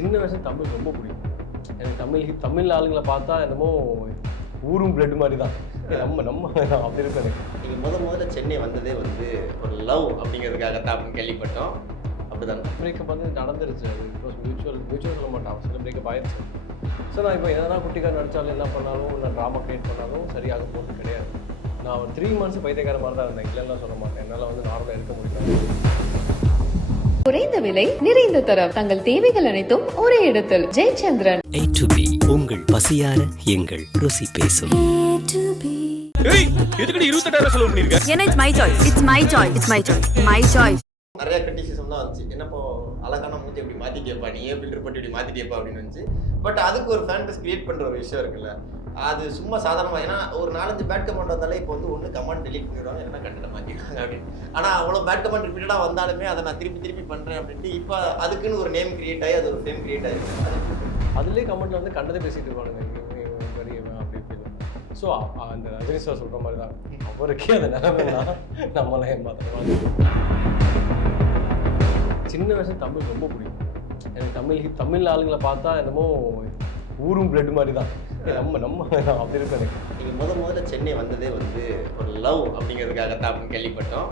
சின்ன வயசுல தமிழ் ரொம்ப பிடிக்கும். எனக்கு தமிழ் ஆளுங்களை பார்த்தா என்னமோ ஊரும் பிளட் மாதிரி தான். நம்ம நம்ம அப்படி இருக்கு எனக்கு. நீங்கள் முதல்ல சென்னை வந்ததே வந்து ஒரு லவ் அப்படிங்கிறதுக்காக தான் அப்படின்னு கேள்விப்பட்டோம். அப்படிதான் பிரேக்கப் வந்து நடந்துருச்சு. அது மியூச்சுவல் சொல்ல மாட்டேன். அவசியம் பிரேக்கப் ஆயிடுச்சு. ஸோ நான் இப்போ எதனா குட்டிக்கார நடித்தாலும் என்ன பண்ணாலும் இல்லை ட்ராமா க்ரியேட் பண்ணாலும் சரியாக போகிறது கிடையாது. நான் ஒரு 3 months பைத்தியக்கார மாதிரி தான் இருந்தேன். இல்லைன்னா சொல்ல மாட்டேன். என்னால் வந்து நார்மலாக இருக்க முடியாது. குறைந்த விலை நிறைந்த தரம் தங்கள் தேவைகள் அனைத்தும் ஒரே இடத்தில் ஜெயச்சந்திரன். A to B உங்கள் பசியார எங்கள் ருசி பேசும். எதுக்கு 28,000 செலவு பண்ணிருக்க? ஏன்னா it's my choice, it's my choice, it's my choice, my choice. நிறைய கிரிட்டிசிசம் தான் வந்துச்சு. என்னப்போ அழகான மூஞ்சி இப்படி மாற்றிட்டேப்பா, நீ ஏன் ஃபில்டர் போட்டு இப்படி மாற்றிட்டேப்பா அப்படின்னு வந்துச்சு. பட் அதுக்கு ஒரு ஃபேன் பேஸ் கிரியேட் பண்ணுற ஒரு விஷயம் இருக்குல்ல, அது சும்மா சாதாரணமாக. ஏன்னா ஒரு 4-5 பேட் கமெண்ட் வந்தாலே இப்போ வந்து ஒன்று கமெண்ட் டெலிட் பண்ணிவிடுவாங்க, இல்லைன்னா கண்டென்ட் மாற்றிடுவாங்க அப்படின்னு. ஆனால் அவ்வளோ பேட் கமெண்ட் ரிப்பீட்டடாக வந்தாலுமே அதை நான் திருப்பி பண்ணுறேன் அப்படின்ட்டு இப்போ அதுக்குன்னு ஒரு நேம் கிரியேட் ஆகி அது ஒரு ஃபேம் கிரியேட் ஆகிருக்கு. அதுலேயே கமெண்ட்டில் வந்து கண்டதை பேசிட்டு இருப்பானுங்க. அப்படி ஸோ அந்த ரஜினி சார் சொல்கிற மாதிரி தான் அவருக்கே அந்த நிலைமைலாம் நம்மளாம் ஏமாத்துறோம். சின்ன வயசுல தமிழ் ரொம்ப பிடிக்கும். எனக்கு தமிழ் ஆளுங்களை பார்த்தா என்னமோ ஊரும் பிளட் மாதிரி தான். நம்ம அப்படி இருக்கு எனக்கு. நீங்கள் முதல்ல சென்னை வந்ததே வந்து ஒரு லவ் அப்படிங்கிறதுக்காக தான் அப்படின்னு கேள்விப்பட்டோம்.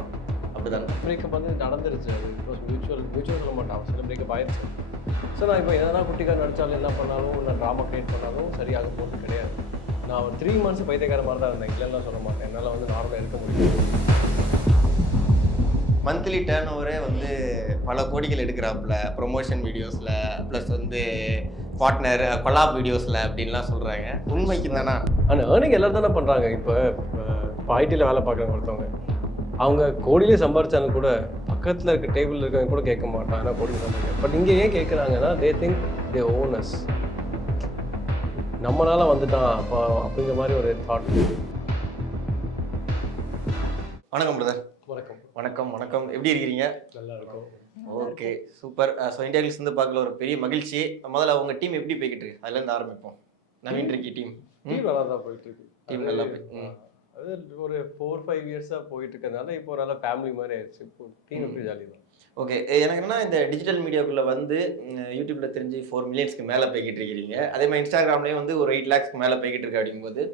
அப்படிதான் பிரேக்கப் வந்து நடந்துருச்சு. அது மியூச்சுவல் சொல்ல மாட்டேன். அவசியம் பிரேக்கப் ஆயிடுச்சு. ஸோ நான் இப்போ எதனா குட்டிக்கார நடித்தாலும் என்ன பண்ணாலும் இல்லை ட்ராமா க்ரியேட் பண்ணாலும் சரியாக போகிறது கிடையாது. நான் ஒரு 3 months பைத்தியக்கார மாதிரி தான் இருந்தேன். இல்லைன்னா சொல்ல மாட்டேன். என்னால் வந்து நார்மலாக இருக்க முடியாது. மந்த்லி டேர்ன் ஓவரே வந்து பல கோடிகள் எடுக்கிறாப்புல ப்ரொமோஷன் வீடியோஸில், ப்ளஸ் வந்து பார்ட்னர் கொலாப் வீடியோஸில் அப்படின்லாம் சொல்கிறாங்க. உண்மைக்கு தானா? ஆனால் ஏர்னிங் எல்லோரும் தானே பண்ணுறாங்க. இப்போ ஐடியில் வேலை பார்க்குறவங்க ஒருத்தவங்க அவங்க கோடியிலே சம்பாரிச்சாலும் கூட பக்கத்தில் இருக்க டேபிளில் இருக்கவங்க கூட கேட்க மாட்டாங்க. ஆனால் கோடி சம்பாதிக்க. பட் இங்கே ஏன் கேட்குறாங்கன்னா தே திங்க் தே ஓனர்ஸ். நம்மளால வந்துட்டான் அப்போ அப்படிங்கிற மாதிரி ஒரு தாட். வணக்கம் பிரதர். வணக்கம். எப்படி இருக்கிறீங்க? நல்லா இருக்கும். Okay, super. So India Glitz வந்து பார்க்கல ஒரு பெரிய மகிழ்ச்சி. முதல்ல உங்கள் டீம் எப்படி போய்கிட்டு இருக்கு அதுலேருந்து ஆரம்பிப்போம். நவீன் ரிக்கி டீம் நல்லா தான் போயிட்டுருக்கு. டீம் நல்லா போய் அது ஒரு 4-5 years-ஆக போயிட்டு இருக்கிறதுனால இப்போ ஒரு நல்ல ஃபேமிலி மாதிரி ஆயிடுச்சு. இப்போ டீம் எப்படி ஜாலி தான். ஓகே, எனக்கு என்னன்னா இந்த டிஜிட்டல் மீடியாக்குள்ளே வந்து யூடியூப்பில் தெரிஞ்சு 4 million மேலே போய்கிட்டு இருக்கிறீங்க. அதே மாதிரி இன்ஸ்டாகிராம்லேயே வந்து ஒரு 8 lakhs மேலே போய்கிட்டு இருக்கு. அப்படிங்கும்போது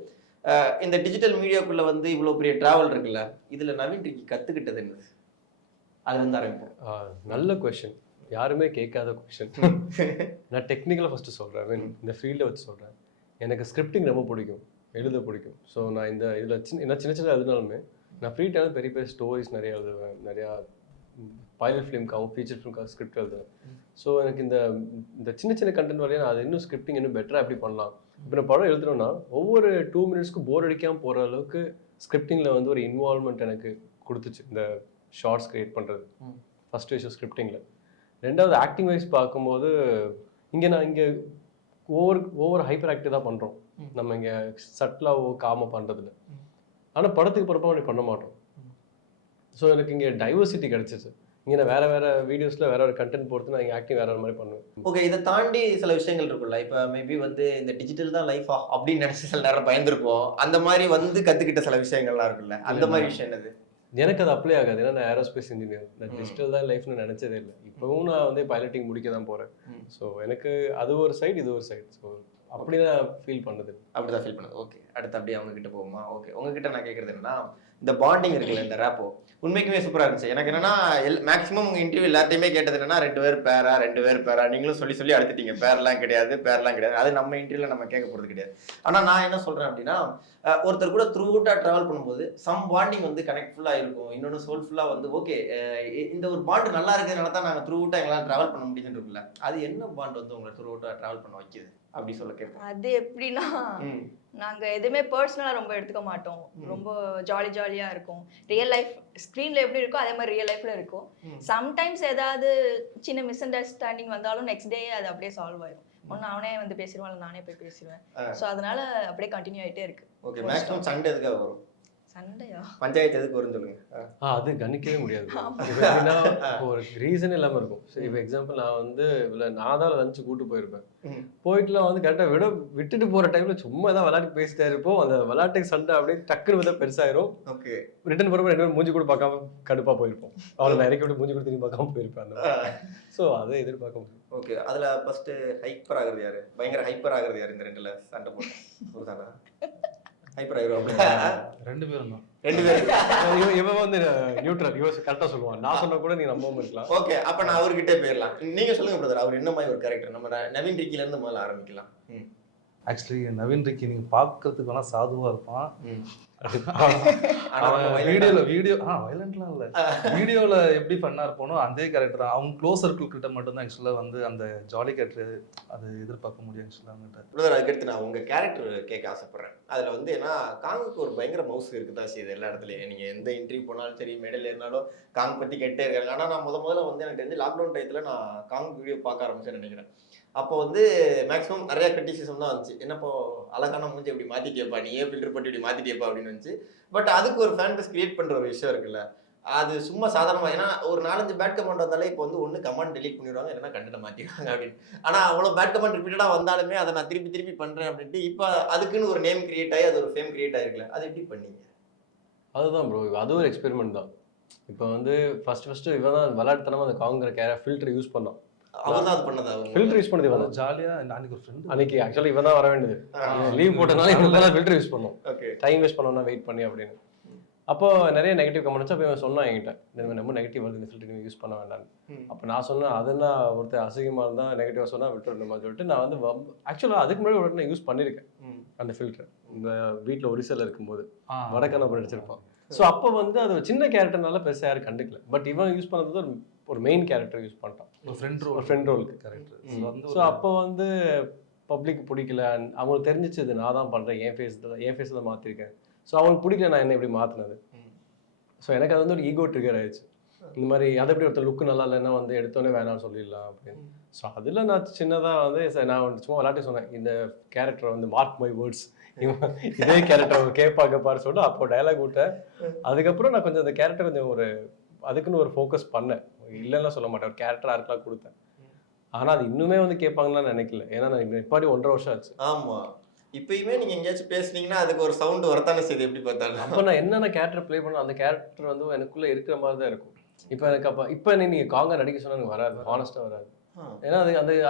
இந்த டிஜிட்டல் மீடியாக்குள்ளே வந்து இவ்வளோ பெரிய ட்ராவல் இருக்குல்ல, இதில் நவீன் ரிக்கி கற்றுக்கிட்டது என்னது? அதுலேருந்து ஆரம்பிப்போம். நல்ல கொஷின், யாருமே கேட்காத கொஷின். நான் டெக்னிக்கலாக ஃபஸ்ட்டு சொல்கிறேன். இந்த ஃபீல்டை வச்சு சொல்கிறேன். எனக்கு ஸ்கிரிப்டிங் ரொம்ப பிடிக்கும், எழுத பிடிக்கும். ஸோ நான் இந்த இதில் சின்ன எழுதினாலுமே நான் ஃப்ரீ டைமில் பெரிய ஸ்டோரிஸ் நிறையா எழுதுவேன். நிறையா பைலட் ஃபிலிம்காகவும் ஃபீச்சர் ஃபிலிம்காக ஸ்கிரிப்ட் எழுதுவேன். ஸோ எனக்கு இந்த சின்ன கண்டென்ட் வரையும் நான் அது இன்னும் ஸ்கிரிப்டிங் இன்னும் பெட்டராக எப்படி பண்ணலாம். இப்போ நான் படம் எழுதுனோன்னா ஒவ்வொரு 2 minutes போர் அடிக்காமல் போகிற அளவுக்கு ஸ்கிரிப்டிங்கில் வந்து ஒரு இன்வால்மெண்ட் எனக்கு கொடுத்துச்சு இந்த ஷார்ட்ஸ் க்ரியேட் பண்ணுறது. ஃபஸ்ட் விஷயம் ஸ்கிரிப்டிங்கில். ரெண்டாவது ஆக்டிங் வைஸ் பார்க்கும்போது இங்கே ஓவர் ஹைப்பர் ஆக்டிவ் தான் பண்ணுறோம். நம்ம இங்கே சட்டிலாவோ காம பண்ணுறதில்ல. ஆனால் படத்துக்கு பிறப்போ அப்படி பண்ண மாட்டோம். ஸோ எனக்கு இங்கே டைவர்சிட்டி கிடச்சிச்சு. இங்கே நான் வேறு வீடியோஸில் வேறு கண்டென்ட் போட்டு நான் இங்கே ஆக்டிங் வேறு மாதிரி பண்ணுவேன். ஓகே, இதை தாண்டி சில விஷயங்கள் இருக்குல்ல. இப்போ மேபி வந்து இந்த டிஜிட்டல் தான் லைஃபா அப்படின்னு நினச்சி சில நேரம் பயந்துருப்போம். அந்த மாதிரி வந்து கற்றுக்கிட்ட சில விஷயங்கள்லாம் இருக்குல்ல, அந்த மாதிரி விஷயம் என்னது? எனக்கு அது அப்ளை ஆகாது. ஏன்னா நான் ஏரோஸ்பேஸ் இன்ஜினியர். நான் டிஜிட்டல் தான் லைஃப்னு நினச்சதே இல்லை. இப்போவும் நான் வந்து பைலட்டிங் முடிக்க தான் போகிறேன். ஸோ எனக்கு அது ஒரு சைடு, இது ஒரு சைடு. ஸோ அப்படி தான் ஃபீல் பண்ணுது. அப்படி தான் ஃபீல் பண்ணுது. ஓகே, அடுத்து அப்படியே அவங்ககிட்ட போகுமா? ஓகே, உங்ககிட்ட நான் கேட்குறது என்னன்னா, இந்த பாண்டிங் இருக்குல்ல, இந்த ரேப்போ உண்மைக்குமே சூப்பராக இருந்துச்சு. எனக்கு என்னன்னா மேக்ஸிமம் உங்கள் இன்டர்வியூ எல்லாத்தையுமே கேட்டது என்னன்னா 2 பேர் பேரா நீங்களும் சொல்லி அடுத்துட்டீங்க. பேர்லாம் கிடையாது. அது நம்ம இன்டர்வியூவில் நம்ம கேட்க போகிறது கிடையாது. ஆனால் நான் என்ன சொல்கிறேன் அப்படின்னா, ஒருத்தர் கூட த்ரூ அவுட்டாக ட்ராவல் பண்ணும்போது சம் பாண்டிங் வந்து கனெக்ட்ஃபுல்லாக இருக்கும். இன்னொன்று சோல்ஃபுல்லாக வந்து ஓகே இந்த ஒரு பாண்டு நல்லா இருக்கிறதுனால தான் நாங்கள் த்ரூ அவுட்டாக எங்களால் ட்ராவல் பண்ண முடியுதுன்னு இருக்குல்ல, அது என்ன பாண்ட் வந்து உங்களை த்ரூ அவுட்டாக ட்ராவல் பண்ண வைக்கிது அப்படி சொல்ல கேட்பேன். அது எப்படின்னா, நாங்க எதுவுமே பர்சனலா ரொம்ப எடுத்துக்க மாட்டோம். ரொம்ப ஜாலியா இருக்கும். ரியல் லைஃப் ஸ்க்ரீன்ல எப்படி இருக்கோ அதே மாதிரி ரியல் லைஃப்ல இருக்கும். சம்டைம்ஸ் ஏதாவது சின்ன மிஸ் அண்டர்ஸ்டாண்டிங் வந்தாலும் நெக்ஸ்ட் டே அது அப்படியே சால்வ் ஆயிடும். ஒன்று அவனே வந்து பேசிடுவான், நானே போய் பேசிடுவேன். ஸோ அதனால அப்படியே கண்டினியூ ஆகிட்டே இருக்கு. ஓகே, மேக்ஸிமம் சண்டே எதுக்காக வரும்? சண்டையா? பஞ்சாயத்து எதுக்கு வரும்னு சொல்லுங்க. அது கணிக்கவே முடியாது bro. இப்ப எப்படின்னா இப்போ ஒரு ரீசன் இல்லாம இருக்கும். சரி இப்போ எக்ஸாம்பிள் நான் வந்து நான் தான் லஞ்ச் கூட்டு போயிருப்பேன். போயிட்டுலாம் வந்து கரெக்டாக விட்டுட்டு போற டைம்ல சும்மா தான் விளையாட்டு பேசிட்டே இருப்போம். அந்த விளையாட்டுக்கு சண்டை அப்படியே டக்குன்னு வந்து பெருசாயிரும். ஓகே. ரிட்டர்ன் போகிறப்ப ரெண்டு பேரும் மூஞ்சி கூட பார்க்காம கடுப்பா போயிருப்போம். அவளை நான் இறக்கி விட்டு மூஞ்சி கூட திரும்பி பார்க்காம போயிருப்பேன். அந்த ஸோ அதை எதிர்பார்க்க முடியும். ஓகே. அதுல ஃபர்ஸ்ட் ஹைப்பர் ஆகுறது யாரு? பயங்கர ஹைப்பர் ஆகுறது யாரு இந்த ரெண்டுல சண்டை போட்டு? ஒருதானா? ஹைப்பர் ஆகிரும். ரெண்டு பேரும் தான். ரெண்டு பேரும். இவன் வந்து நியூட்ரல், இவன் கரெக்டாக சொல்லுவான். நான் சொன்னா கூட நீ நம்பாம இருக்கலாம். ஓகே. அப்ப நான் அவர்கிட்டே போயிடலாம். நீங்க சொல்லுங்க பிரதர், அவர் என்ன மாதிரி ஒரு கேரக்டர்? நம்ம நவீன் ரிக்கில இருந்து முதல்ல ஆரம்பிக்கலாம். ஆக்சுவலி நவீன் ரிக்கி நீங்க பாக்குறதுக்கு வேணா சாதுவா இருப்பான். வீடியோ வயலண்ட்லாம் இல்ல, வீடியோல எப்படி ஃபன்னா இருப்பானோ அதே கேரக்டர் தான். அவங்க க்ளோஸ் சர்க்கிள் கிட்ட மட்டும் தான் ஆக்சுவலா வந்து அந்த ஜாலி கேரக்டர் அது எதிர்பார்க்க முடியும் ஆக்சுவலா அவங்ககிட்ட. பிரதர், அதுக்கடுத்து நான் உங்க கேரக்டர் கேட்க ஆசைப்படுறேன். அதுல வந்து ஏன்னா காங்குக்கு ஒரு பயங்கர மவுஸ் இருக்குதான் செய்யுது எல்லா இடத்துலயும். நீங்க எந்த இன்டர்வியூ போனாலும் சரி, மேடையில இருந்தாலும் காங் பத்தி கேட்டே இருக்காங்க. ஆனா நான் முதல்ல வந்து எனக்கு தெரிஞ்சு லாக்டவுன் டயத்துல நான் காங் வீடியோ பார்க்க ஆரம்பிச்சேன்னு நினைக்கிறேன். அப்போ வந்து மேக்ஸிமம் நிறைய கிரிட்டிசிசம் தான் வந்துச்சு. என்னப்போ அழகான மூஞ்சி இப்படி மாத்திட்டியப்பா, நீ ஏன் ஃபில்டர் போட்டு இப்படி மாத்திட்டியப்பா அப்படின்னு வந்துச்சு. பட் அதுக்கு ஒரு ஃபேன் பேஸ் கிரியேட் பண்ற ஒரு விஷயம் இருக்குல்ல, அது சும்மா சாதாரணமா. ஏன்னா ஒரு 4-5 பேட் கமெண்ட் வந்தாலே இப்போ வந்து ஒன்று கமெண்ட் டெலீட் பண்ணிடுவாங்க, இல்லைன்னா கண்டென்ட் மாத்திடுவாங்க அப்படின்னு. ஆனா அவ்வளோ பேட் கமெண்ட் ரிப்பீட்டடா வந்தாலுமே அதை நான் திருப்பி திருப்பி பண்றேன் அப்படின்ட்டு இப்போ அதுக்குன்னு ஒரு நேம் கிரியேட் ஆகி அது ஒரு ஃபேம் கிரியேட் ஆயிருக்குல்ல, அது எப்படி பண்ணீங்க? அதுதான் ப்ரோ, அது ஒரு எக்ஸ்பெரிமெண்ட் தான். இப்போ வந்து ஃபர்ஸ்ட் இவன் தான் விளையாட்டுத்தனமா அந்த காங்கிற ஃபில்டர் யூஸ் பண்ணான். அவன் தான் அது பண்ணதா? ஃபில்டர் யூஸ் பண்ணது இவன் ஜாலியா. அன்னைக்கு ஒரு ஃப்ரெண்ட், அன்னைக்கு ஆக்சுவலி இவன் தான் வர வேண்டியது. லீவ் போட்டனால இவன் ஃபில்டர் யூஸ் பண்ணோம். ஓகே. டைம் வேஸ்ட் பண்ணோம்னா வெயிட் பண்ணி அப்படின்னு. அப்போ நிறைய நெகட்டிவ் கமெண்ட்ஸ். அப்போ இவன் சொன்னான் என்கிட்ட, இந்த மாதிரி ரொம்ப நெகட்டிவ் வருது, இந்த ஃபில்டர் யூஸ் பண்ண வேண்டாம். அப்போ நான் சொன்னேன், அதெல்லாம் ஒருத்தர் அசிங்கமாக இருந்தால் நெகட்டிவாக சொன்னால் விட்டுருணுமா சொல்லிட்டு நான் வந்து ஆக்சுவலாக அதுக்கு முன்னாடி ஒரு நான் யூஸ் பண்ணியிருக்கேன் அந்த ஃபில்டர். இந்த வீட்டில் ஒரிசையில் இருக்கும்போது வடக்கான படிச்சிருப்பான். ஸோ அப்போ வந்து அது சின்ன கேரக்டர்னால பெருசாக யாரும் கண்டுக்கல. பட் இவன் யூஸ் பண்ணது ஒரு மெயின் கேரக்டர் யூஸ் பண்ணிட்டான், ஒரு ஃப்ரெண்ட் ரோலுக்கு கேரக்டர். ஸோ அப்போ வந்து பப்ளிக் பிடிக்கல, அவங்களுக்கு தெரிஞ்சிச்சு இது நான் தான் பண்ணுறேன், என் ஃபேஸ் தான் மாற்றிருக்கேன். ஸோ அவங்களுக்கு பிடிக்கல நான் என்ன இப்படி மாற்றினது. ஸோ எனக்கு அது வந்து ஒரு ஈகோ ட்ரிகர் ஆயிடுச்சு. இந்த மாதிரி அதை எப்படி ஒருத்தர் லுக்கு நல்லா இல்லைன்னா வந்து எடுத்தோன்னே வேணாம்னு சொல்லிடலாம் அப்படின்னு. ஸோ அதில் நான் சின்னதாக வந்து நான் வந்து சும்மா விளையாட்டு சொன்னேன், இந்த கேரக்டர் வந்து மார்க் மை வேர்ட்ஸ், இதே கேரக்டர் கேட்பாரு சொல்லிட்டு அப்போ டைலாக் விட்டேன். அதுக்கப்புறம் நான் கொஞ்சம் அந்த கேரக்டர் கொஞ்சம் ஒரு அதுக்குன்னு ஒரு ஃபோக்கஸ் பண்ணேன். இல்லைன்னா சொல்ல மாட்டேன், ஒரு கேரக்டர் ஆர்க்கெலாம் கொடுத்தேன். ஆனால் அது இன்னுமே வந்து கேட்பாங்கன்னு நினைக்கல. ஏன்னா நான் இப்பாடி 1.5 வருஷம் ஆச்சு. ஆமா, இப்பயுமே நீங்க எங்கேயாச்சும் பேசுனீங்கன்னா அதுக்கு ஒரு சவுண்ட் வரத்தானே செய்யுது எப்படி பார்த்தாலும். அப்போ நான் என்னென்ன கேரக்டர் ப்ளே பண்ண அந்த கேரக்டர் வந்து எனக்குள்ள இருக்கிற மாதிரி தான் இருக்கும். இப்போ எனக்கு இப்போ நீங்கள் காங்க நடிக்க சொன்னா எனக்கு வராது, ஹானஸ்ட்டாக வராது. ஏன்னா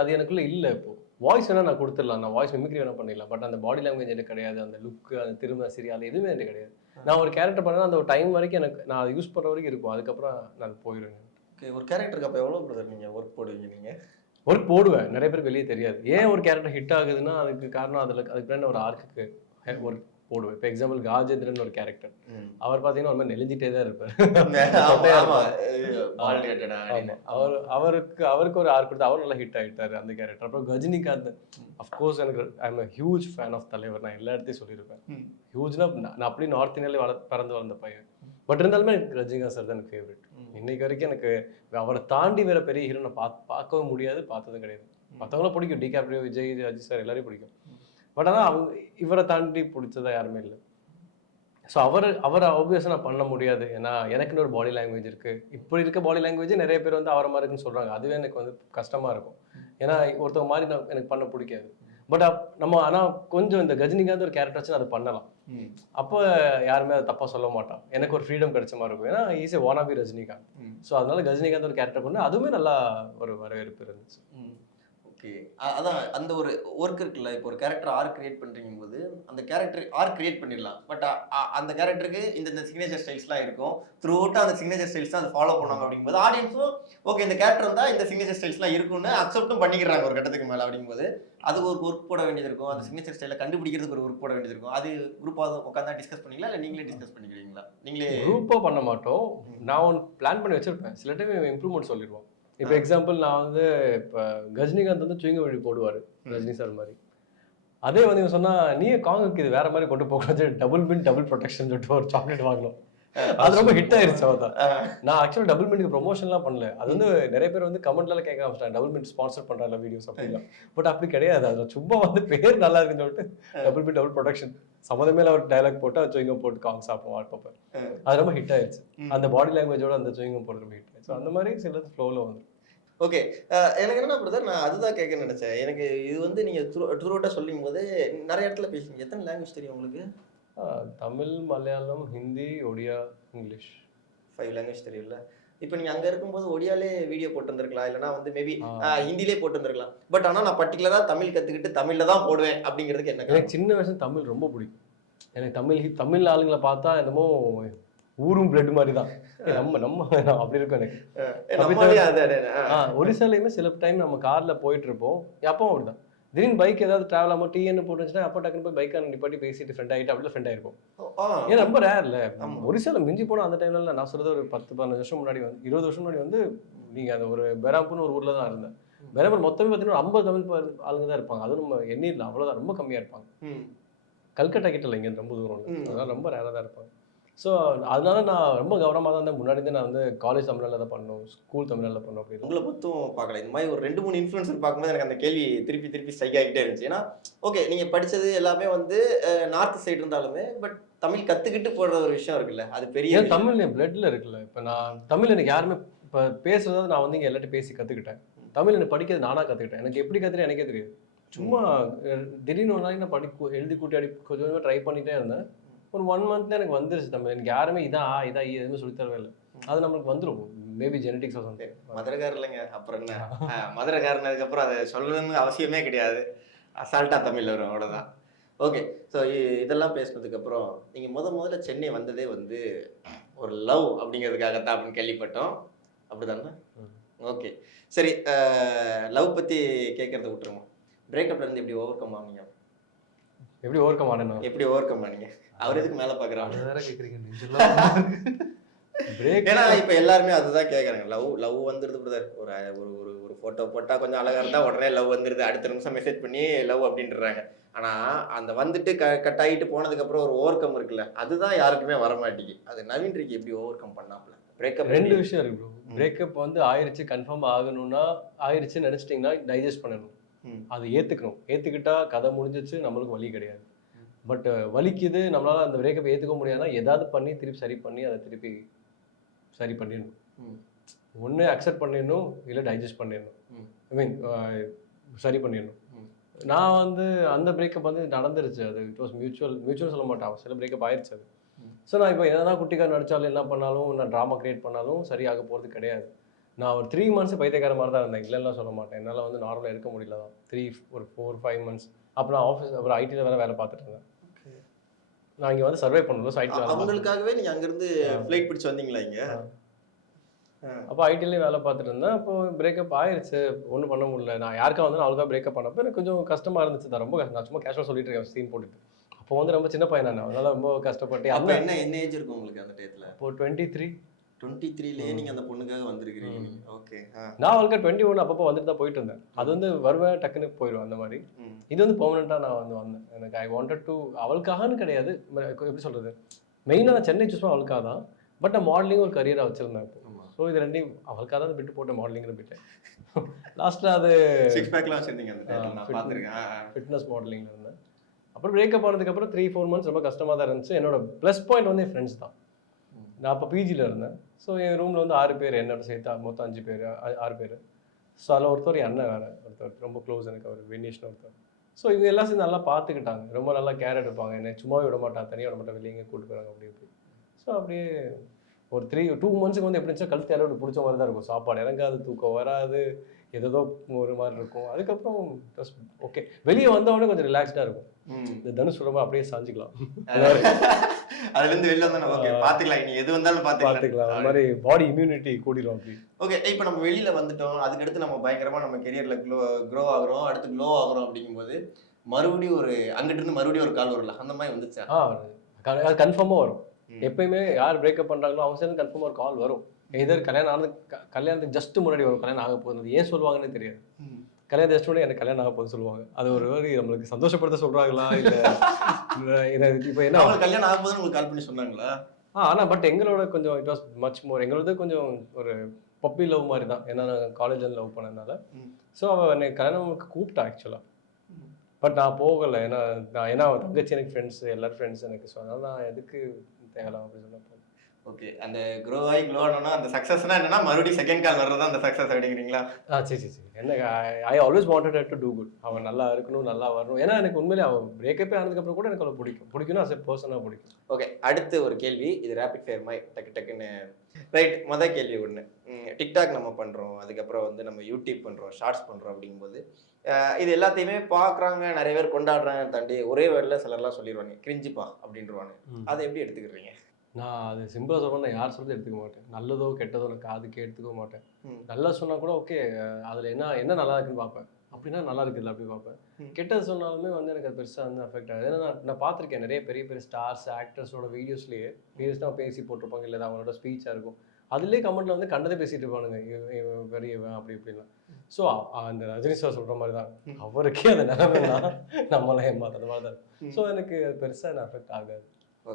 அது எனக்குள்ள இல்லை. இப்போ வாய்ஸ் வேணா நான் கொடுத்துடலாம், நான் வாய்ஸ் மிமிக்ரி வேணா பண்ணிடலாம். பட் அந்த பாடி லாங்குவேஜ் எனக்கு கிடையாது, அந்த லுக்கு, அந்த திரும்ப சீரியல் எதுவுமே எனக்கு கிடையாது. நான் ஒரு கேரக்டர் பண்ணேன்னா அந்த ஒரு டைம் வரைக்கும் எனக்கு நான் அதை யூஸ் பண்ணுற வரைக்கும் இருக்கும். அதுக்கப்புறம் நான் போயிடுவேன். ஓகே. ஒரு கேரக்டருக்கு அப்போ எவ்வளோ பிரதர் நீங்கள் ஒர்க் போடுவீங்க? நீங்கள் ஒர்க் போடுவேன், நிறைய பேருக்கு வெளியே தெரியாது. ஏன் ஒரு கேரக்டர் ஹிட் ஆகுதுன்னா அதுக்கு காரணம் அதுக்கு பின்னாடி ஒரு ஆர்க்குக்கு ஒர்க் போடுவேன். இப்போ எக்ஸாம்பிள் ராஜேந்திரன் ஒரு கேரக்டர், அவர் பார்த்தீங்கன்னா ஒரு மாதிரி நெலிஞ்சிட்டே தான் இருப்பார். அவருக்கு ஒரு ஆர்க் கொடுத்து அவர் நல்லா ஹிட் ஆகிட்டார் அந்த கேரக்டர். அப்புறம் ரஜினிகாந்த், அஃப்கோர்ஸ் எனக்கு I am huge fan of தலைவர். நான் எல்லா இடத்தையும் சொல்லியிருப்பேன். ஹியூஜ்னா நான் அப்படியே நார்த் இந்தியாவிலே பிறந்து வளர்ந்த பையன். பட் இருந்தாலுமே எனக்கு ரஜினிகாந்த் சார் தான் எனக்கு ஃபேவரட். இன்னைக்கு வரைக்கும் எனக்கு அவரை தாண்டி வேற பெரிய ஹீரோ நான் பார்க்கவும் முடியாது, பார்த்ததும் கிடையாது. மற்றவங்களும் பிடிக்கும், டிகாப்ரியோ, விஜய், அஜித் சார் எல்லாரையும் பிடிக்கும். பட் ஆனால் இவரை தாண்டி பிடிச்சதா யாருமே இல்லை. ஸோ அவரை ஆப்வியஸாக நான் பண்ண முடியாது. ஏன்னா எனக்குன்னு ஒரு பாடி லாங்குவேஜ் இருக்குது. இப்படி இருக்க பாடி லாங்குவேஜ் நிறைய பேர் வந்து அவரை மாதிரி இருக்குன்னு சொல்கிறாங்க. அதுவே எனக்கு வந்து கஷ்டமாக இருக்கும். ஏன்னா ஒருத்தவங்க மாதிரி எனக்கு பண்ண பிடிக்காது. பட் நம்ம ஆனால் கொஞ்சம் இந்த ரஜினிகாந்த் ஒரு கேரக்டர் வச்சு அதை பண்ணலாம். அப்போ யாருமே அதை தப்பாக சொல்ல மாட்டான். எனக்கு ஒரு ஃப்ரீடம் கிடைச்ச மாதிரி இருக்கும். ஏன்னா ஈஸியாக வானாபி ரஜினிகாந்த். ஸோ அதனால ரஜினிகாந்த் ஒரு கேரக்டர் பண்ணு, அதுவுமே நல்லா ஒரு வரவேற்பு இருந்துச்சு. ஓகே. அதான் அந்த ஒரு ஒர்க் இருக்குல்ல, இப்போ ஒரு கேரக்டர் ஆர்க் கிரியேட் பண்ணுறீங்க போது அந்த கேரக்டர் ஆர்க் கிரியேட் பண்ணிடலாம். பட் அந்த கேரக்டருக்கு இந்த சிக்னேச்சர் ஸ்டைல்ஸ்லாம் இருக்கும். த்ரூ அவுட்டாக அந்த சிக்னேச்சர் ஸ்டைல்ஸ் தான் அதை ஃபாலோ பண்ணுவாங்க. அப்படிங்கும்போது ஆடியன்ஸும் ஓகே இந்த கேரக்டர் வந்தால் இந்த சிக்னேச்சர் ஸ்டைல்ஸ்லாம் இருக்குன்னு அக்செப்டும் பண்ணிக்கிறாங்க ஒரு கட்டத்துக்கு மேலே. அப்படிங்கும்போது அதுக்கு ஒரு ஒர்க் போட வேண்டியது இருக்கும். அந்த சிக்னேச்சர் ஸ்டைலை கண்டுபிடிக்கிறதுக்கு ஒரு ஒர்க் போட வேண்டியது இருக்கும். அது குரூப்பாக உட்காந்து டிஸ்கஸ் பண்ணிங்களா, இல்லை நீங்களே டிஸ்கஸ் பண்ணிக்கிறீங்களா? நீங்களே குரூப்பாக பண்ண மாட்டோம். நான் ஒன்று பிளான் பண்ணி வச்சிருப்பேன். சில டைம் இம்ப்ரூவ்மெண்ட் சொல்லிடுவோம். இப்போ எக்ஸாம்பிள் நான் வந்து இப்போ ரஜினிகாந்த் வந்து சுவிங்க வழி போடுவார் ரஜினி சார் மாதிரி. அதே வந்து இவங்க சொன்னால் நீயே காங்குக்கு இது வேற மாதிரி கொண்டு போகக்கூடாது, டபுள் பின் டபுள் ப்ரொடெக்ஷன் சொல்லிட்டு ஒரு சாக்லேட் வாங்கணும். அது ரொம்ப ஹிட் ஆயிருச்சு அதான். நான் ஆக்சுவலா டபுள் மினிட் ப்ரொமோஷன்லாம் பண்ணல. அது வந்து நிறைய பேர் வந்து கமெண்ட்ல கேட்க ஆரம்பிச்சிட்டாங்க, டபுள் மினிட் ஸ்பான்சர் பண்றாங்க வீடியோஸ் அப்படிலாம். பட் அப்படி கிடையாது. அதுல சும்மா வந்து பேர் நல்லா இருக்குன்னு சொல்லிட்டு டபுள் மினிட் டபுள் ப்ரொடக்ஷன் சம்மந்தமே இல்ல ஒரு டயலாக் போட்டு அது சுவிங்கம் போட்டு காமிச்சு சாப்பிடுவோம் வால்பேப்பர். அது ரொம்ப ஹிட் ஆயிருச்சு. அந்த பாடி லாங்குவேஜோட அந்த சுவிங்கம் போட்டு ரொம்ப ஹிட் ஆயிடுச்சு. அந்த மாதிரி சிலது ஃப்ளோல வந்து. ஓகே. எனக்கு என்ன பிரதர், நான் அதுதான் கேட்க நினைச்சேன். எனக்கு இது வந்து நீங்க ட்ரூட்டா சொல்லும் போது நிறைய இடத்துல பேசுவீங்க. எத்தனை லாங்குவேஜ் தெரியும் உங்களுக்கு? தமிழ், மலையாளம், ஹிந்தி, ஒடியா, இங்கிலீஷ். 5 லாங்குவேஜ் தெரியும்ல. இப்போ நீங்க அங்க இருக்கும்போது ஒடியாலே வீடியோ போட்டு வந்திருக்கலாம், இல்லைன்னா வந்து மேபி ஹிந்திலே போட்டு வந்திருக்கலாம். பட் ஆனா நான் பர்டிகுலரா தமிழ் கத்துக்கிட்டு தமிழ்ல தான் போடுவேன் அப்படிங்கிறதுக்கு என்ன எனக்கு சின்ன வயசுல தமிழ் ரொம்ப பிடிக்கும். எனக்கு தமிழ் ஆளுங்களை பார்த்தா என்னமோ ஊரும் பிளட் மாதிரி தான். நம்ம அப்படி இருக்கும் எனக்கு. ஒடிசாலையுமே சில டைம் நம்ம கார்ல போயிட்டு இருப்போம், அப்பவும் அப்படிதான். திடீர்னு பைக் ஏதாவது டிராவல் ஆகும் டிஎன்னு போட்டுச்சுன்னா அப்போ டக்குன்னு போய் பைக்கான நிப்பாட்டி பேசிட்டு ஃப்ரெண்ட் ஆகிட்டு அப்படிலாம் ஃப்ரெண்ட் ஆயிருப்போம். ஏன் ரொம்ப ரேர்ல. ஒரிசால மிஞ்சி போனால் அந்த டைம்ல நான் சொல்றது ஒரு 10-15 வருஷம் முன்னாடி வந்து 20 வருஷம் முன்னாடி வந்து நீங்க அந்த ஒரு பெராம்பூர்னு ஒரு ஊர்ல தான் இருந்தேன். பெராம்பூர் மொத்தமே பார்த்தீங்கன்னா 50 தமிழ் ஆளுங்க தான் இருப்பாங்க. அதுவும் நம்ம எண்ணிடலாம், அவ்வளோதான், ரொம்ப கம்மியா இருப்பாங்க. கல்கட்டா கிட்ட இல்லை, இங்கே ரொம்ப தூரம், அதனால ரொம்ப ரேராக தான் இருப்பாங்க. ஸோ அதனால நான் ரொம்ப கவனமாக தான் இருந்தேன். முன்னாடி நான் வந்து காலேஜ் தமிழில் தான் பண்ணணும், ஸ்கூல் தமிழில் பண்ணணும் அப்படின்னு. உங்களை மட்டும் பார்க்கல, இந்த மாதிரி ஒரு 2-3 இன்ஃப்ளூயன்சர் பார்க்கும்போது எனக்கு அந்த கேள்வி திருப்பி ஸ்ட்ரைக் ஆகிட்டே இருந்துச்சு. ஏன்னா ஓகே, நீங்கள் படித்தது எல்லாமே வந்து நார்த் சைடு இருந்தாலுமே பட் தமிழ் கற்றுக்கிட்டு போடுற ஒரு விஷயம் இருக்குல்ல, அது பெரிய தமிழ் என் பிளட்ல இருக்குல்ல. இப்போ நான் தமிழ் எனக்கு யாருமே இப்போ பேசுறத நான் வந்து இங்கே எல்லாத்தையும் பேசி கற்றுக்கிட்டேன். தமிழ் எனக்கு படிக்கிறது நானாக கற்றுக்கிட்டேன். எனக்கு எப்படி கற்றுக்கிட்டேன் எனக்கே தெரியாது. சும்மா திடீர்னு ஒரு நாளைக்கு நான் எழுதி கூட்டி அடி கொஞ்சம் ட்ரை பண்ணிகிட்டே இருந்தேன். ஒரு 1 மந்த்ல எனக்கு வந்துருச்சு தமிழ். எனக்கு யாருமே இதான் எதுவுமே சொல்லி தரவே இல்லை. அது நம்மளுக்கு வந்துடும், மேபி ஜெனடிக்ஸ் வந்து. மதுரைக்காரர் இல்லைங்க, அப்புறம் என்ன மதுரைக்காரனதுக்கு அப்புறம் அதை சொல்றதுன்னு அவசியமே கிடையாது, அசால்ட்டா தமிழ் வரும், அவ்வளோதான். ஓகே. ஸோ இதெல்லாம் பேசுனதுக்கு அப்புறம் நீங்க முதல்ல சென்னை வந்ததே வந்து ஒரு லவ் அப்படிங்கிறதுக்காகத்தான் அப்படின்னு கேள்விப்பட்டோம், அப்படிதானே? ஓகே சரி, லவ் பத்தி கேட்கறத விட்டுருவோம். பிரேக்கப்ல இருந்து எப்படி ஓவர் கம் ஆனீங்க? எப்படி ஓவர் கம் ஆனீங்க? எப்படி ஓவர் கம் ஆனீங்க? அவர் எதுக்கு மேல பாக்குறாங்க வேற கேக்குறீங்க நெஞ்செல்லாம் பிரேக். ஏன்னா இப்ப எல்லாருமே அதுதான் கேக்குறாங்க. லவ் வந்துருது பிரதர், ஒரு போட்டோ போட்டா கொஞ்சம் அழகா இருந்தா உடனே லவ் வந்துருது, அடுத்த நிமிஷம் மெசேஜ் பண்ணி லவ் அப்படின்றாங்க. ஆனா அந்த வந்துட்டு கட் ஆகிட்டு போனதுக்கு அப்புறம் ஒரு ஓவர் கம் இருக்குல்ல, அதுதான் யாருக்குமே வர மாட்டேங்குது. அது நவீன் ரிக்கி எப்படி ஓவர் கம் பண்ணாப்ல? பிரேக்கப் 2 விஷயம் இருக்கு ப்ரோ. பிரேக்கப் வந்து ஆயிருச்சு, கன்ஃபார்ம் ஆகணும்னா ஆயிருச்சுன்னு நினைச்சிட்டிங்கன்னா டைஜஸ்ட் பண்ணணும், அதை ஏத்துக்கணும். ஏத்துக்கிட்டா கதை முடிஞ்சிச்சு, நம்மளுக்கு வலி கிடையாது. பட் வலிக்குது, நம்மளால அந்த பிரேக்கப் ஏத்துக்க முடியாதுன்னா ஏதாவது பண்ணி திருப்பி சரி பண்ணி அதை திருப்பி சரி பண்ணிடணும். ஒன்று அக்செப்ட் பண்ணிடணும், இல்லை டைஜஸ்ட் பண்ணிடணும், ஐ மீன் சரி பண்ணிடணும். நான் வந்து அந்த பிரேக்கப் வந்து நடந்துருச்சு, அது இட் வாஸ் மியூச்சுவல் சொல்ல மாட்டேன், சில பிரேக்கப் ஆயிடுச்சு அது. ஸோ நான் இப்போ என்னதான் குட்டிக்கார் நடித்தாலும் என்ன பண்ணாலும், நான் ட்ராமா கிரியேட் பண்ணாலும் சரியாக போகிறது கிடையாது. நான் ஒரு 3 மந்த்ஸ் பைத்தியக்கார மாதிரி தான் இருந்தேன், இல்லைன்னா சொல்ல மாட்டேன். என்னால் வந்து நார்மலாக இருக்க முடியல தான். 4-5 மந்த்ஸ். அப்புறம் நான் ஆஃபீஸ், அப்புறம் ஐடியில் வேலை பார்த்துட்டு இருந்தேன். நான் இங்கே வந்து சர்வே பண்ணல, ஐடியில் அவங்களுக்காகவே நீங்கள் அங்கேருந்து ஃப்ளைட் பிடிச்சி வந்தீங்களா இங்கே? அப்போ ஐடிலேயே வேலை பார்த்துட்டு இருந்தேன். அப்போ பிரேக்கப் ஆயிடுச்சு, ஒன்றும் பண்ண முடியல. நான் யாருக்கா வந்து அவளுக்காக பிரேக்கப் பண்ணப்போ எனக்கு கொஞ்சம் கஷ்டமாக இருந்துச்சு தான், ரொம்ப நான் சும்மா கேஷுவலாக சொல்லிட்டு இருக்கேன் சீன் போட்டுட்டு. அப்போ வந்து ரொம்ப சின்ன பையன் நான், அதனால ரொம்ப கஷ்டப்பட்டு. அப்போ என்ன ஏஜ் இருக்கும் உங்களுக்கு அந்த டயத்தில்? இப்போ 23லேயே நீங்கள் அந்த பொண்ணுக்காக வந்திருக்கிறீங்க. ஓகே. நான் அவளுக்கு 21 அப்பப்போ வந்துட்டு தான் போயிட்டு இருந்தேன். அது வந்து வருவேன் டக்குன்னு போயிடுவேன் அந்த மாதிரி. இது வந்து பெர்மனெண்ட்டாக நான் வந்து வந்தேன். எனக்கு ஐ வாண்டட் டு, அவளுக்காகன்னு கிடையாது, எப்படி சொல்கிறது, மெயினாக நான் சென்னை சூஸ் பண்ண அவளுக்காக தான். பட் நான் மாடலிங் ஒரு கரியராக வச்சுருந்தேன். ஸோ இது ரெண்டையும் அவளுக்காக தான் விட்டு போட்டேன், மாடலிங்கில் போயிட்டேன். லாஸ்ட்டில் அது ஃபிட்னஸ் மாடலிங்கில் இருந்தேன். அப்புறம் பிரேக்கப் ஆனதுக்கப்புறம் 3-4 மந்த்ஸ் ரொம்ப கஷ்டமாக தான் இருந்துச்சு. என்னோட ப்ளஸ் பாயிண்ட் வந்து என் ஃப்ரெண்ட்ஸ் தான். நான் அப்போ பிஜியில் இருந்தேன். ஸோ என் ரூமில் வந்து 6 பேர், என்னோட சேர்த்து மொத்தம் 5 பேர், 6 பேர். ஸோ அதில் ஒருத்தர் என் அண்ணன் வேறு, ஒருத்தர் ரொம்ப க்ளோஸ் எனக்கு, அவர் வினேஷ்னு ஒருத்தர். ஸோ இவங்க எல்லாம் சேர்ந்து நல்லா பார்த்துக்கிட்டாங்க, ரொம்ப நல்லா கேர் எடுப்பாங்க. என்னை சும்மாவே விட மாட்டாங்க, தனியாக விட மாட்டாங்க, வெளியே கூப்பிட்டு போகிறாங்க அப்படி இப்படி. ஸோ அப்படியே ஒரு 2 மந்த்ஸுக்கு வந்து எப்படி இருந்துச்சா, கழுத்து யாரோட பிடிச்ச மாதிரி தான் இருக்கும். சாப்பாடு இறங்காது, தூக்கம் வராது, ஏதோ ஒரு மாதிரி இருக்கும். அதுக்கப்புறம் ஓகே, வெளியே வந்தவொடனே கொஞ்சம் ரிலாக்ஸ்டாக இருக்கும். இந்த தனுஷ் சொல்லும்போது அப்படியே சாஞ்சிக்கலாம், அதுலேருந்து வெளில வந்தா ஓகே பார்த்துக்கலாம், இனி எது வந்தாலும் பார்த்துக்கலாம். அந்த மாதிரி பாடி இம்யூனிட்டி கூடிரும் அப்படி. ஓகே, இப்போ நம்ம வெளியில் வந்துட்டோம், அதுக்கடுத்து நம்ம பயங்கரமாக நம்ம கெரியரில் க்ரோ ஆகுறோம், அடுத்து க்ளோ ஆகுறோம். அப்படிங்கும்போது மறுபடியும் அங்கிட்டிருந்து மறுபடியும் ஒரு கால் வரல, அந்த மாதிரி வந்துச்சா? கன்ஃபார்மாக வரும். எப்பயுமே யார் பிரேக்கப் பண்ணுறாங்களோ அவங்க சேர்ந்து கன்ஃபார்மாக ஒரு கால் வரும். எதர் கல்யாணத்துக்கு ஜஸ்ட் முன்னாடி வரும், கல்யாணம் ஆக போகுது. ஏன் சொல்லுவாங்கன்னு தெரியாது. கல்யாணம் ஜஸ்ட் முன்னாடி எனக்கு கல்யாணம் ஆக போகுது சொல்லுவாங்க. அது ஒரு மாதிரி நம்மளுக்கு சந்தோஷப்படுத்த சொல்கிறாங்களா இல்லை இப்போ என்ன கல்யாணம் ஆக போகுதுன்னு உங்களுக்கு கால் பண்ணி சொன்னாங்களா? ஆனால் பட் எங்களோட கொஞ்சம் இட் வாஸ் மச் மோர், எங்களோட கொஞ்சம் ஒரு பப்பி லவ் மாதிரி தான். ஏன்னா நான் காலேஜில் லவ் பண்ணதுனால. ஸோ அவள் என்னை கல்யாணம் கூப்பிட்டா ஆக்சுவலாக. பட் நான் போகலை. ஏன்னா அவள் தங்கச்சி எனக்கு ஃப்ரெண்ட்ஸு, எல்லாரும் ஃப்ரெண்ட்ஸ் எனக்கு. ஸோ அதனால் நான் எதுக்கு தேவலாம் அப்படின்னு சொன்னப்போ. ஓகே, அந்த க்ரோ ஆகணும்னா அந்த சக்ஸஸ்னா என்னன்னா மறுபடியும் செகண்ட் கால் வர்றது அந்த சக்ஸஸ் அப்படிங்கிறீங்களா? சரி என்ன, I always wanted her to do good. அவன் நல்லா இருக்கணும், நல்லா வரணும். ஏன்னா எனக்கு உண்மையிலே அவன் பிரேக்கப்பே ஆனதுக்கப்புறம் கூட எனக்கு அவளை பிடிக்கும்னா அஸ் எ பர்சனாக பிடிக்கும். ஓகே, அடுத்து ஒரு கேள்வி, இது ரேபிட் ஃபயர் மாதிரி டக்குன்னு. ரைட், மொதல் கேள்வி ஒன்று. டிக்டாக் நம்ம பண்ணுறோம், அதுக்கப்புறம் வந்து நம்ம யூடியூப் பண்ணுறோம், ஷார்ட்ஸ் பண்ணுறோம். அப்படிங்கும்போது இது எல்லாத்தையுமே பார்க்குறாங்க, நிறைய பேர் கொண்டாடுறாங்க தாண்டி ஒரே வேர்டில் சிலர்லாம் சொல்லிடுவாங்க கிரிஞ்சுப்பா அப்படின்றவாங்க. அதை எப்படி எடுத்துக்கிறீங்க? நான் அது சிம்பிளாக சொல்லணும், நான் யார் சொல்றது எடுத்துக்க மாட்டேன். நல்லதோ கெட்டதோ எனக்கு அதுக்கு எடுத்துக்க மாட்டேன். நல்லா சொன்னால் கூட ஓகே, அதில் என்ன நல்லா இருக்குன்னு பார்ப்பேன். அப்படின்னா நல்லா இருக்குதுல்ல அப்படி பார்ப்பேன். கெட்டது சொன்னாலுமே வந்து எனக்கு அது பெருசாக வந்து அஃபெக்ட் ஆகுது. ஏன்னா நான் பார்த்துருக்கேன் நிறைய பெரிய பெரிய ஸ்டார்ஸ் ஆக்டர்ஸோட வீடியோஸ்லேயே வீடியோஸ்லாம் பேசி போட்டிருப்பாங்க, இல்லை அவங்களோட ஸ்பீச்சாக இருக்கும். அதுலேயே கமெண்ட்டில் வந்து கண்டதே பேசிகிட்டு இருப்பானுங்க, இவன் பெரியவன் அப்படி இப்படிலாம். ஸோ அந்த ரஜினி சார் சொல்கிற மாதிரி தான், அவருக்கே அந்த நிலைமைனா நம்மளாம் ஏமாத்துற மாதிரி தான் இருக்கும். ஸோ எனக்கு அது பெருசாக என்ன அஃபெக்ட் ஆகாது.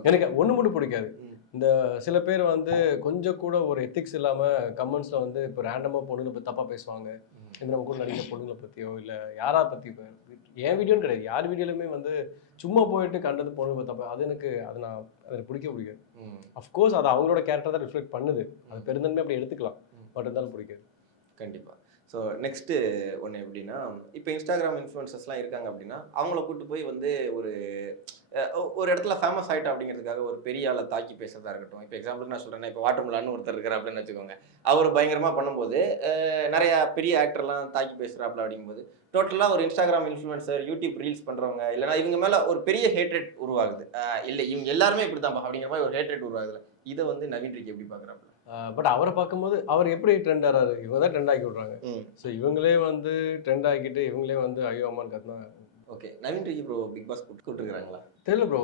எனக்கு ஒன்று மட்டும் பிடிக்காது, இந்த சில பேர் வந்து கொஞ்சம் கூட ஒரு எத்திக்ஸ் இல்லாமல் கமெண்ட்ஸில் வந்து இப்போ ரேண்டமாக பொண்ணுங்களை பற்றி தப்பாக பேசுவாங்க. இந்த நம்ம கூட நடிக்கிற பொண்ணுங்களை பற்றியோ இல்லை யாரா பற்றி, என் வீடியோன்னு கிடையாது, யார் வீடியோலையுமே வந்து சும்மா போயிட்டு கண்டது பொண்ணுங்களை தப்பா, அது எனக்கு பிடிக்காது. அஃப்கோர்ஸ் அது அவங்களோட கேரக்டர் தான் ரிஃப்ளெக்ட் பண்ணுது, அது பெருந்தன்மை அப்படி எடுத்துக்கலாம். பட் இருந்தாலும் பிடிக்காது. கண்டிப்பாக. ஸோ நெக்ஸ்ட்டு ஒன்று எப்படின்னா, இப்போ இன்ஸ்டாகிராம் இன்ஃப்ளூயன்சர்ஸ்லாம் இருக்காங்க அப்படின்னா அவங்கள கூட்டு போய் வந்து ஒரு இடத்துல ஃபேமஸ் ஆகிட்டோம் அப்படிங்கிறதுக்காக ஒரு பெரிய ஆளை தாக்கி பேசுறதா இருக்கட்டும். இப்போ எக்ஸாம்பிள் நான் சொல்கிறேன், இப்போ வாட்டர்மிலான்னு ஒருத்தர் இருக்கிற அப்படின்னு வச்சுக்கோங்க. அவர் பயங்கரமாக பண்ணும்போது நிறையா பெரிய ஆக்டர்லாம் தாக்கி பேசுகிறாப்புல. அப்படிங்கும்போது டோட்டலாக ஒரு இன்ஸ்டாகிராம் இன்ஃப்ளூயன்சர், யூடியூப் ரீல்ஸ் பண்ணுறவங்க இல்லைனா இவங்க மேலே ஒரு பெரிய ஹேட்ரேட் உருவாகுது. இல்லை இவங்க எல்லாருமே இப்படி தான் அப்படிங்கிற மாதிரி ஒரு ஹேட்ரேட் உருவாகுதுல. இதை வந்து நவீன் ரிக்கி எப்படி பார்க்குறாப்புல? பட் அவரை பார்க்கும்போது அவர் எப்படி ட்ரெண்ட் ஆகிறாரு, இவங்க தான் ட்ரெண்ட் ஆக்கி விட்றாங்க. ஸோ இவங்களே வந்து ட்ரெண்ட் ஆக்கிட்டு இவங்களே வந்து ஐயோ அம்மான்னு கத்துனா. Okay, Naveen Ricky bro Bigg Boss கூப்பிட்டுருக்காங்களா? தெரியல ப்ரோ,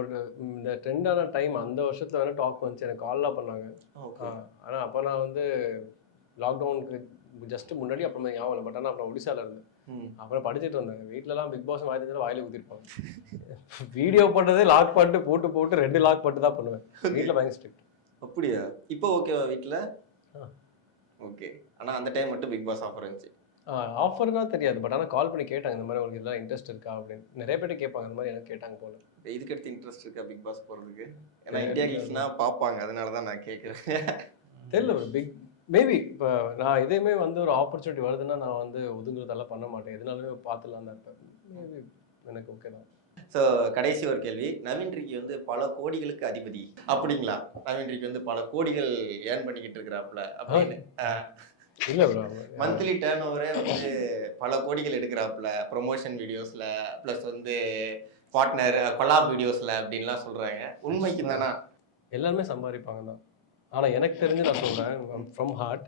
ஒரு இந்த ட்ரெண்டான டைம் அந்த வருஷத்துல வேணால் டாக் வந்துச்சு, எனக்கு கால்லாம் பண்ணாங்க. ஆனால் அப்போ நான் வந்து லாக்டவுனுக்கு ஜஸ்ட் முன்னாடி அப்புறமா ஞாபகம் இல்லை. பட் ஆனால் அப்புறம் ஒடிசாவில் இருந்தேன். அப்புறம் படிச்சுட்டு வந்தாங்க. வீட்டிலலாம் பிக் பாஸ் வாய்ந்ததில் வாயில ஊற்றிருப்பாங்க. வீடியோ பண்ணுறதே லாக் பண்ணிட்டு போட்டு 2 லாக் பண்ணிட்டு தான் பண்ணுவேன். வீட்டில் பயங்கர ஸ்ட்ரிக்ட். அப்படியா? இப்போ ஓகேவா வீட்டில்? ஓகே. ஆனால் அந்த டைம் மட்டும் பிக் பாஸ் ஆஃபர் இருந்துச்சு. ஆஃபர்னா தெரியாது, பட் ஆனால் கால் பண்ணி கேட்டாங்க, இந்த மாதிரி உங்களுக்கு இதெல்லாம் இன்ட்ரெஸ்ட் இருக்கா அப்படின்னு. நிறைய பேர் கேட்பாங்க, இந்த மாதிரி எனக்கு கேட்டாங்க போல. இதுக்கு எடுத்து இன்ட்ரெஸ்ட் இருக்கா பிக் பாஸ் போகிறதுக்கு? ஏன்னா இந்தியா கிட்ஸ்னா பார்ப்பாங்க, அதனால தான் நான் கேட்குறேன். தெரியல பிக் மேபி இப்போ நான் எதையுமே வந்து ஒரு ஆப்பர்ச்சுனிட்டி வருதுன்னா நான் வந்து ஒதுங்குறதெல்லாம் பண்ண மாட்டேன். எதுனாலுமே பார்த்துலாம் தான் இருப்பேன். மேபி எனக்கு ஓகே தான். ஸோ கடைசி ஒரு கேள்வி, நவீன் ரிக்கி வந்து பல கோடிகளுக்கு அதிபதி அப்படிங்களா? நவீன் ரிக்கி வந்து பல கோடிகள் ஏர்ன் பண்ணிக்கிட்டு இருக்கிறாப்புல அப்படின்னு? இல்லை ப்ரோ, மந்த்லி டேர்ன் ஓவரே வந்து பல கோடிகள் எடுக்கிறாப்புல, ப்ரொமோஷன் வீடியோஸில் ப்ளஸ் வந்து பார்ட்னர் கொலாப் வீடியோஸில் அப்படின்லாம் சொல்கிறாங்க. உண்மைக்கு தானா? எல்லாருமே சம்பாதிப்பாங்க தான். ஆனால் எனக்கு தெரிஞ்சு நான் சொல்கிறேன் ஃப்ரம் ஹார்ட்,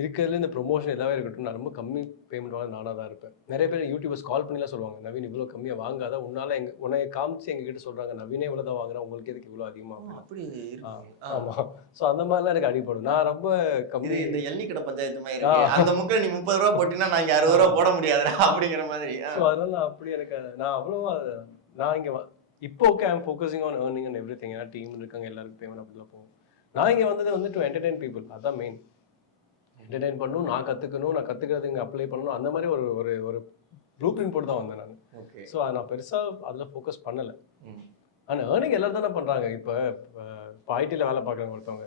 இருக்கிறதுல இந்த ப்ரொமோஷன் எதாவது இருக்கட்டும், நான் ரொம்ப கம்மி பேமெண்ட் வாங்க நானாக தான் இருப்பேன். நிறைய பேர் யூடியூபர்ஸ் கால் பண்ணிலாம் சொல்லுவாங்க, நவீன் இவ்வளோ கம்மியாக வாங்காத, உன்னை காமிச்சு எங்ககிட்ட சொல்கிறாங்க நவீனே இவ்வளோ தான் வாங்குறேன், உங்களுக்கு எதுக்கு இவ்வளோ அதிகமாக? அப்படி ஆமாம். ஸோ அந்த மாதிரிலாம் எனக்கு அடிப்படும். நான் ரொம்ப கம்மி. இந்த எண்ணி கடை பஞ்சாயத்து மாதிரி இருக்கு. அந்த முக்கில் நீ 30 ரூபா போட்டினா நான் இங்கே 60 ரூபா போட முடியாதுடா அப்படிங்கிற மாதிரி. ஸோ அதனால நான் அப்படி எனக்கு நான் அவ்வளோவா நான் இங்கே இப்போ okay I'm focusing on earning and every thing. ஏன்னா டீம் இருக்காங்க, எல்லாருக்கும் பேமெண்ட் அப்படிலாம் போகும். நான் இங்கே வந்தது வந்து டு என்டர்டெயின் பீப்புள், அதுதான் மெயின். என்டர்டெயின் பண்ணணும், நான் கற்றுக்கணும், நான் கற்றுக்கிறது இங்கே அப்ளை பண்ணணும், அந்த மாதிரி ஒரு ப்ளூ பிரிண்ட் போட்டு தான் வந்தேன் நான். ஓகே. ஸோ நான் பெருசாக அதில் ஃபோக்கஸ் பண்ணலை. ஆனால் ஏர்னிங் எல்லோரும் தானே பண்ணுறாங்க. இப்போ ஐடியில் வேலை பார்க்குறவங்க ஒருத்தவங்க,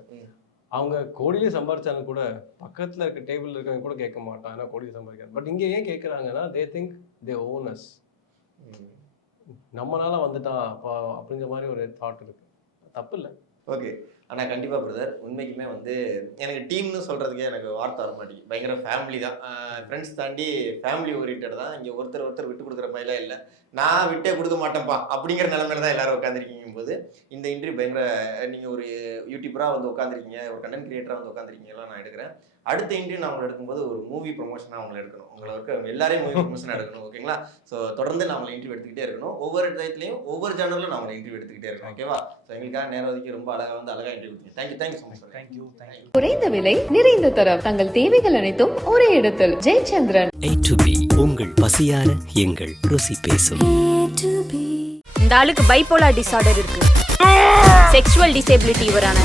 அவங்க கோடியிலே சம்பாதிச்சாலும் கூட பக்கத்தில் இருக்க டேபிள் இருக்கவங்க கூட கேட்க மாட்டாங்க, ஆனால் கோடியில் சம்பாதிக்காது. பட் இங்கே ஏன் கேட்குறாங்கன்னா, தே திங்க் தே ஓனஸ், நம்மளால வந்துட்டான் அப்போ அப்படிங்கிற மாதிரி ஒரு தாட் இருக்குது. தப்பு இல்லை. ஓகே. ஆனால் கண்டிப்பாக பிரதர், உண்மைக்குமே வந்து எனக்கு டீம்னு சொல்கிறதுக்கே எனக்கு வார்த்தை வர மாட்டேங்குது. பயங்கர ஃபேமிலி தான், ஃப்ரெண்ட்ஸ் தாண்டி ஃபேமிலி ஓரியன்ட் தான். இங்கே ஒருத்தர் விட்டு கொடுக்குற மாதிரிலாம் இல்லை. நான் விட்டே கொடுக்க மாட்டேன்ப்பா அப்படிங்கிற நிலைமையில தான் எல்லாரும் உட்காந்துருக்கீங்க போது இந்த இன்டர்வியூ பயங்கர, நீங்கள் ஒரு யூடியூபராக வந்து உட்காந்துருக்கீங்க, ஒரு கண்டென்ட் கிரியேட்டராக வந்து உட்காந்துருக்கீங்கலாம் நான் எடுக்கிறேன். அடுத்த இன்டர்வியூ நான் உங்களை எடுக்கும்போது ஒரு மூவி ப்ரொமோஷனாக அவங்களை எடுக்கணும், உங்களுக்கு எல்லாரையும் மூவி ப்ரொமோஷனாக எடுக்கணும். ஓகேங்களா? ஸோ தொடர்ந்து நான் உங்களை இன்டர்வியூ எடுத்துக்கிட்டே இருக்கணும். ஒவ்வொரு டயத்துலையும் ஒவ்வொரு சேனலில் நான் உங்களை இன்டர்வியூ எடுத்துக்கிட்டே இருக்கணும். ஓகேவா? ஸோ எங்களுக்காக நேரம் ஒதுக்கி ரொம்ப அழகாக இன்டர்வியூ கொடுத்தீங்க. Thank you so much. தேங்க்யூ. குறைந்த விலை, நிறைந்த தரம், தங்கள் தேவைகள் அனைத்தும் ஒரே இடத்தில். ஜெயச்சந்திரன். A to B உங்கள் பசியார எங்கள் ருசி பேசும். இந்த ஆளுக்கு பைபோலார் டிசார்டர் இருக்கு. Sexual disability இவரான